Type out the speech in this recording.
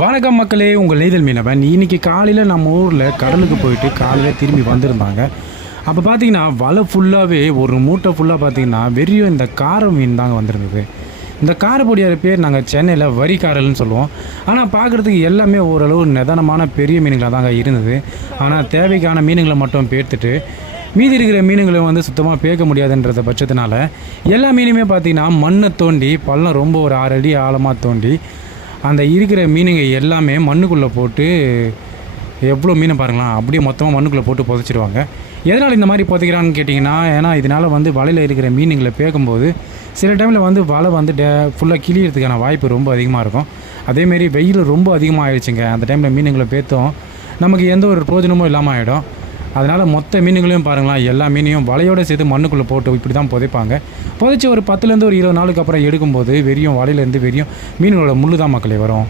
வணக்கம் மக்களே, உங்கள் நெய்தல் மீனவன். இன்றைக்கி காலையில் நம்ம ஊரில் கடலுக்கு போயிட்டு காலையில் திரும்பி வந்திருந்தாங்க. அப்போ பார்த்தீங்கன்னா வலை ஃபுல்லாகவே ஒரு மூட்டை ஃபுல்லாக பார்த்தீங்கன்னா வெறியும் இந்த கார மீன் தாங்க வந்திருந்தது. இந்த காரப்பொடியார் பேர் நாங்கள் சென்னையில் வரிக்காரல்னு சொல்லுவோம். ஆனால் பார்க்குறதுக்கு எல்லாமே ஓரளவு நிதானமான பெரிய மீனுங்களாக தாங்க இருந்தது. ஆனால் தேவைக்கான மீனுங்களை மட்டும் பேர்த்துட்டு மீதி இருக்கிற மீனுங்களை சுத்தமாக பேர்க்க முடியாதுன்றத பட்சத்தினால எல்லா மீனுமே பார்த்திங்கன்னா மண்ணை தோண்டி பள்ளம் ரொம்ப ஒரு 6 அடி ஆழமாக தோண்டி அந்த இருக்கிற மீனுங்க எல்லாமே மண்ணுக்குள்ளே போட்டு எவ்வளோ மீனை பாருங்களா அப்படியே மொத்தமாக மண்ணுக்குள்ளே போட்டு புதைச்சிடுவாங்க. எதனால் இந்த மாதிரி புதைக்கிறான்னு கேட்டிங்கன்னா, ஏன்னா இதனால் வலையில் இருக்கிற மீனுங்களை பேக்கும்போது சில டைமில் வலை ஃபுல்லாக கிளியறதுக்கான வாய்ப்பு ரொம்ப அதிகமாக இருக்கும். அதேமாரி வெயில் ரொம்ப அதிகமாக ஆகிடுச்சுங்க. அந்த டைமில் மீனுங்களை பேர்த்தோம் நமக்கு எந்த ஒரு பிரயோஜனமும் இல்லாமல் ஆகிடும். அதனால் மொத்த மீனுங்களையும் பாருங்களேன், எல்லா மீனையும் வலையோடு சேர்த்து மண்ணுக்குள்ளே போட்டு இப்படி தான் புதைப்பாங்க. புதைச்சி ஒரு 10லேருந்து ஒரு 20 நாளுக்கு அப்புறம் எடுக்கும்போது வெறியும் வலையிலேருந்து வெறியும் மீன்களோட முள்ளு தான் மக்களே வரும்.